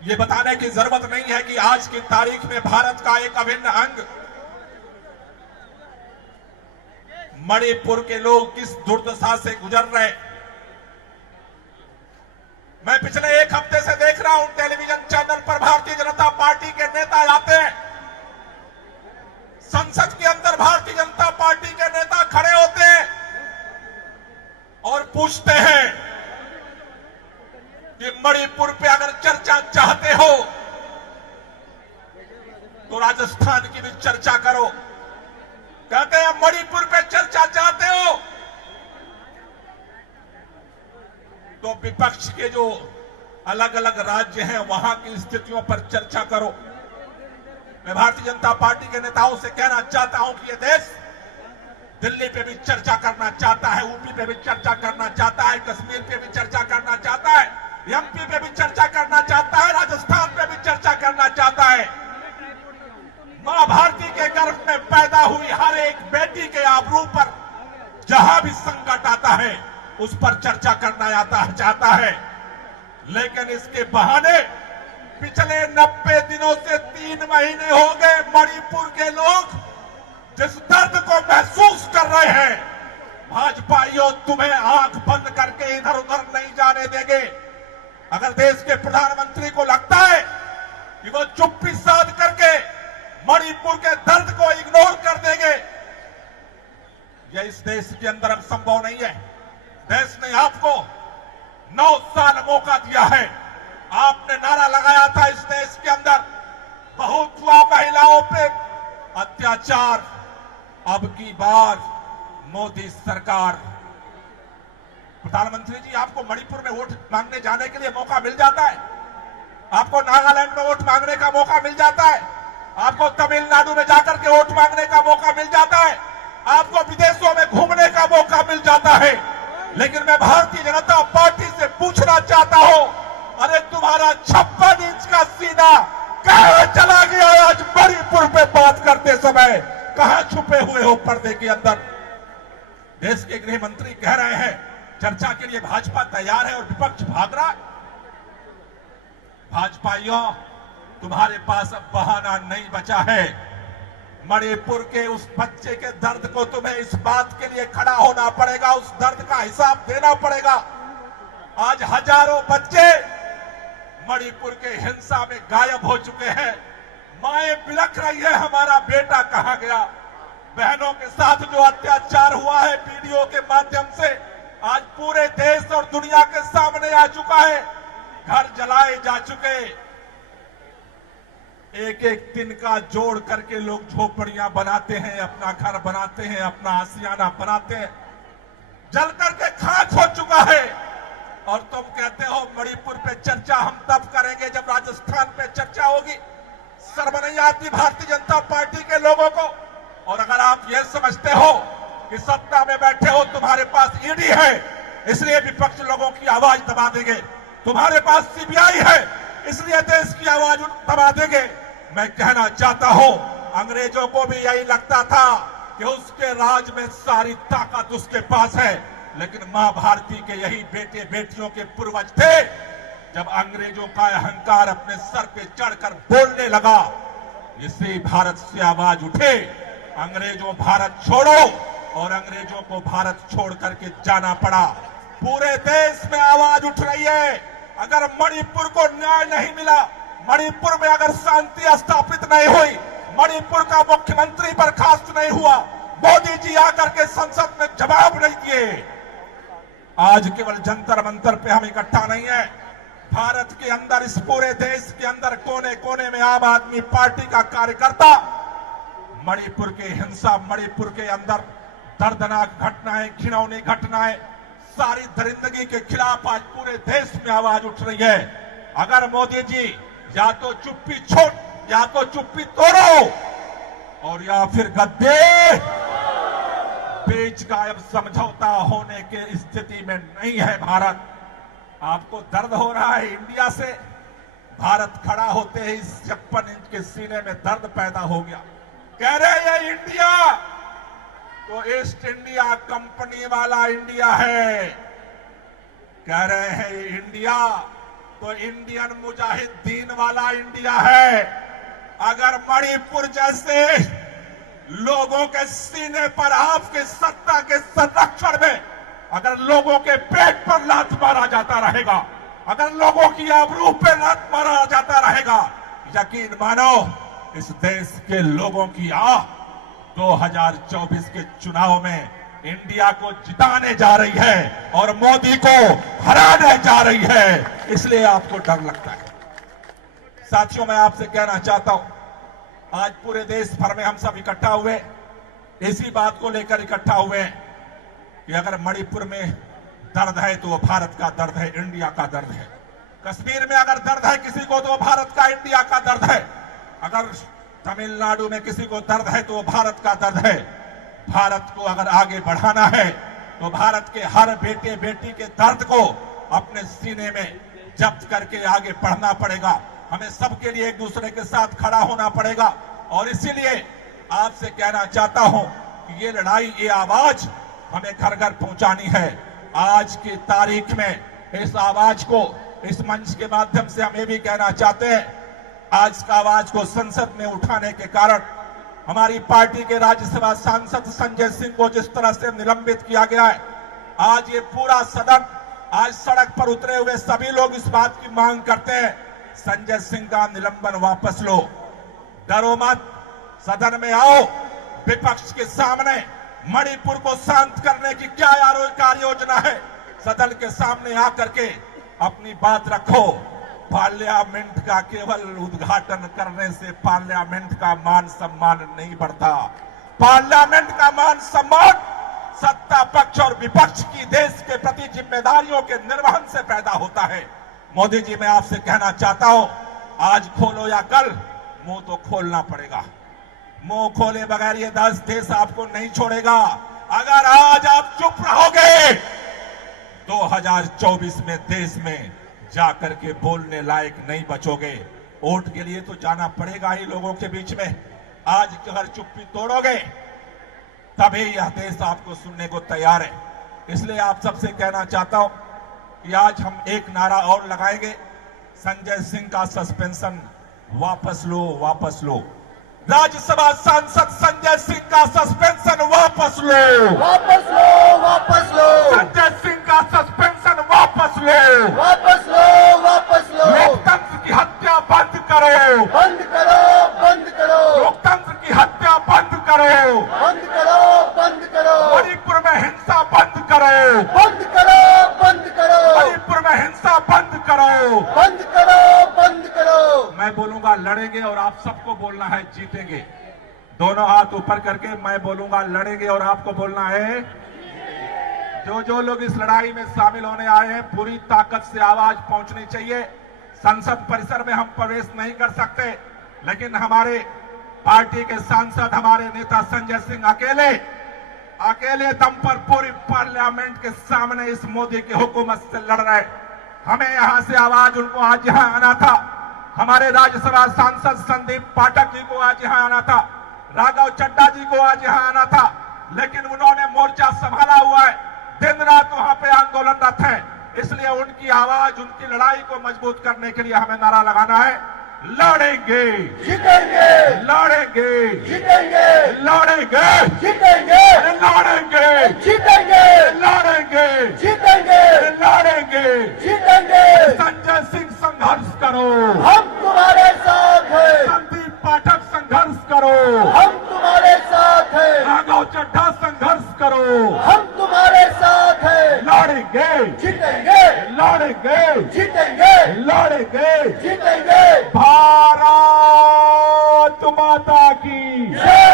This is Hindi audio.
ये बताने की जरूरत नहीं है कि आज की तारीख में भारत का एक अभिन्न अंग मणिपुर के लोग किस दुर्दशा से गुजर रहे। मैं पिछले एक हफ्ते से देख रहा हूं टेलीविजन चैनल पर भारतीय जनता पार्टी के नेता आते हैं, संसद के अंदर भारतीय जनता पार्टी के नेता खड़े होते हैं और पूछते हैं कि मणिपुर पे अगर चर्चा चाहते हो तो राजस्थान की भी चर्चा करो। कहते हैं मणिपुर पे चर्चा चाहते हो तो विपक्ष के जो अलग अलग राज्य हैं वहां की स्थितियों पर चर्चा करो। मैं भारतीय जनता पार्टी के नेताओं से कहना चाहता हूं कि ये देश दिल्ली पे भी चर्चा करना चाहता है, यूपी पे भी चर्चा करना चाहता है, कश्मीर पे भी चर्चा करना चाहता है, एमपी पे भी चर्चा करना चाहता है, राजस्थान पे भी चर्चा करना चाहता है। मां भारती के गर्भ में पैदा हुई हर एक बेटी के आबरू पर जहां भी संकट आता है उस पर चर्चा करना चाहता है। लेकिन इसके बहाने पिछले 90 दिनों से 3 महीने हो गए मणिपुर के लोग जिस दर्द को महसूस कर रहे हैं, भाजपाइयों तुम्हें आंख बंद करके इधर उधर नहीं जाने देंगे। अगर देश के प्रधानमंत्री को लगता है कि वो चुप्पी साध करके मणिपुर के दर्द को इग्नोर कर देंगे, यह इस देश के अंदर अब संभव नहीं है। देश ने आपको 9 साल मौका दिया है। आपने नारा लगाया था इस देश के अंदर बहुत हुआ महिलाओं पे अत्याचार, अब की बार मोदी सरकार। प्रधानमंत्री जी, आपको मणिपुर में वोट मांगने जाने के लिए मौका मिल जाता है, आपको नागालैंड में वोट मांगने का मौका मिल जाता है, आपको तमिलनाडु में जाकर के वोट मांगने का मौका मिल जाता है, आपको विदेशों में घूमने का मौका मिल जाता है। लेकिन मैं भारतीय जनता पार्टी से पूछना चाहता हूं, अरे तुम्हारा 56 इंच का सीना कहां चला गया? आज मणिपुर पे बात करते समय कहां छुपे हुए हो पर्दे के अंदर? देश के गृह मंत्री कह रहे हैं चर्चा के लिए भाजपा तैयार है और विपक्ष भाग रहा है। भाजपाइयों, तुम्हारे पास अब बहाना नहीं बचा है। मणिपुर के उस बच्चे के दर्द को तुम्हें इस बात के लिए खड़ा होना पड़ेगा, उस दर्द का हिसाब देना पड़ेगा। आज हजारों बच्चे मणिपुर के हिंसा में गायब हो चुके हैं। माएं बिलख रही है, हमारा बेटा कहां गया? बहनों के साथ जो अत्याचार हुआ है वीडियो के माध्यम से आज पूरे देश और दुनिया के सामने आ चुका है। घर जलाए जा चुके, एक एक दिन का जोड़ करके लोग झोपड़ियां बनाते हैं, अपना घर बनाते हैं, अपना आशियाना बनाते हैं, जल करके खाक हो चुका है। और तुम कहते हो मणिपुर पे चर्चा हम तब करेंगे जब राजस्थान पे चर्चा होगी। शर्म नहीं आती भारतीय जनता पार्टी के लोगों को? और अगर आप ये समझते हो कि सत्ता में बैठे हो, तुम्हारे पास ईडी है इसलिए विपक्ष लोगों की आवाज दबा देंगे, तुम्हारे पास सीबीआई है इसलिए देश की आवाज दबा देंगे। मैं कहना चाहता हूं, अंग्रेजों को भी यही लगता था कि उसके राज में सारी ताकत उसके पास है, लेकिन मां भारती के यही बेटे बेटियों के पूर्वज थे। जब अंग्रेजों का अहंकार अपने सर पे चढ़कर बोलने लगा, इसी भारत से आवाज उठे, अंग्रेजों भारत छोड़ो, और अंग्रेजों को भारत छोड़ करके जाना पड़ा। पूरे देश में आवाज उठ रही है, अगर मणिपुर को न्याय नहीं मिला, मणिपुर में अगर शांति स्थापित नहीं हुई, मणिपुर का मुख्यमंत्री बर्खास्त नहीं हुआ, मोदी जी आकर के संसद में जवाब नहीं दिए। आज केवल जंतर मंतर पे हम इकट्ठा नहीं है, भारत के अंदर, इस पूरे देश के अंदर कोने कोने में आम आदमी पार्टी का कार्यकर्ता मणिपुर के हिंसा, मणिपुर के अंदर दर्दनाक घटनाएं, घिनौनी घटनाएं, सारी दरिंदगी के खिलाफ आज पूरे देश में आवाज उठ रही है। अगर मोदी जी या तो चुप्पी छोड़, या तो चुप्पी तोड़ो, और या फिर गद्दे बेच गायब, समझौता होने के स्थिति में नहीं है भारत। आपको दर्द हो रहा है इंडिया से? भारत खड़ा होते ही 56 इंच के सीने में दर्द पैदा हो गया। कह रहे हैं इंडिया तो ईस्ट इंडिया कंपनी वाला इंडिया है, कह रहे हैं इंडिया तो इंडियन मुजाहिदीन वाला इंडिया है। अगर मणिपुर जैसे लोगों के सीने पर आपके सत्ता के संरक्षण में अगर लोगों के पेट पर लात मारा जाता रहेगा, अगर लोगों की आबरू पे लात मारा जाता रहेगा, यकीन मानो इस देश के लोगों की 2024 के चुनाव में इंडिया को जिताने जा रही है और मोदी को हराने जा रही है। इसलिए आपको डर लगता है। साथियों, मैं आपसे कहना चाहता हूं, आज पूरे देश भर में हम सब इकट्ठा हुए, इसी बात को लेकर इकट्ठा हुए कि अगर मणिपुर में दर्द है तो वो भारत का दर्द है, इंडिया का दर्द है। कश्मीर में अगर दर्द है किसी को तो भारत का, इंडिया का दर्द है। अगर तमिलनाडु में किसी को दर्द है तो वो भारत का दर्द है। भारत को अगर आगे बढ़ाना है तो भारत के हर बेटे बेटी के दर्द को अपने सीने में जब्त करके आगे बढ़ना पड़ेगा। हमें सबके लिए एक दूसरे के साथ खड़ा होना पड़ेगा। और इसीलिए आपसे कहना चाहता हूं कि ये लड़ाई, ये आवाज हमें घर घर पहुंचानी है। आज की तारीख में इस आवाज को इस मंच के माध्यम से हम ये भी कहना चाहते हैं, आज का आवाज को संसद में उठाने के कारण हमारी पार्टी के राज्यसभा सांसद संजय सिंह को जिस तरह से निलंबित किया गया है, आज ये पूरा सदन, आज सड़क पर उतरे हुए सभी लोग इस बात की मांग करते हैं, संजय सिंह का निलंबन वापस लो। डरो मत, सदन में आओ। विपक्ष के सामने मणिपुर को शांत करने की क्या कार्य योजना है, सदन के सामने आकर के अपनी बात रखो। पार्लियामेंट का केवल उद्घाटन करने से पार्लियामेंट का मान सम्मान नहीं बढ़ता। पार्लियामेंट का मान सम्मान सत्ता पक्ष और विपक्ष की देश के प्रति जिम्मेदारियों के निर्वहन से पैदा होता है। मोदी जी, मैं आपसे कहना चाहता हूं, आज खोलो या कल मुंह तो खोलना पड़ेगा। मुंह खोले बगैर ये देश आपको नहीं छोड़ेगा। अगर आज आप चुप रहोगे 2024 में देश में जाकर के बोलने लायक नहीं बचोगे। वोट के लिए तो जाना पड़ेगा ही लोगों के बीच में। आज अगर चुप्पी तोड़ोगे तभी यह देश आपको सुनने को तैयार है। इसलिए आप सबसे कहना चाहता हूं कि आज हम एक नारा और लगाएंगे, संजय सिंह का सस्पेंशन वापस लो, वापस लो। राज्यसभा सांसद संजय सिंह का सस्पेंशन वापस लो, वापस लो, वापस लो। संजय सिंह का सस्पेंशन वापस लो, वापस लो, वापस लो। लोकतंत्र की हत्या बंद करो, बंद करो, बंद करो। लोकतंत्र की हत्या बंद करो, बंद करो, बंद करो। मणिपुर में हिंसा बंद करो, बंद करो, बंद करो। मणिपुर में हिंसा बंद करो, बंद करो, बंद करो। मैं बोलूंगा लड़ेंगे और आप सबको बोलना है जीतेंगे। दोनों हाथ ऊपर करके मैं बोलूंगा लड़ेंगे और आपको बोलना है। जो लोग इस लड़ाई में शामिल होने आए हैं, पूरी ताकत से आवाज पहुंचनी चाहिए। संसद परिसर में हम प्रवेश नहीं कर सकते, लेकिन हमारे पार्टी के सांसद, हमारे नेता संजय सिंह अकेले दम पर पूरी पार्लियामेंट के सामने इस मोदी की हुकूमत से लड़ रहे। हमें यहां से आवाज, उनको आज यहां आना था। हमारे राज्यसभा सांसद संदीप पाठक जी को आज यहां आना था, राघव चड्ढा जी को आज यहां आना था, लेकिन उन्होंने मोर्चा संभाला हुआ है, दिन रात वहां पे आंदोलनरत है। इसलिए उनकी आवाज, उनकी लड़ाई को मजबूत करने के लिए हमें नारा लगाना है, लड़ेंगे, जीतेंगे, लड़ेंगे, जीतेंगे, लड़ेंगे, जीतेंगे, लड़ेंगे, जीतेंगे, लड़ेंगे, जीतेंगे, लड़ेंगे। जीतेंगे। संजय सिंह संघर्ष करो, हम तुम्हारे साथ हैं। संदीप पाठक संघर्ष करो, हम तुम्हारे साथ हैं। राघव चड्ढा संघर्ष करो, हम तुम्हारे साथ हैं। लड़ेंगे, जीतेंगे, लड़ेंगे, जीतेंगे, लड़ेंगे। जीतेंगे। भारत माता की जय।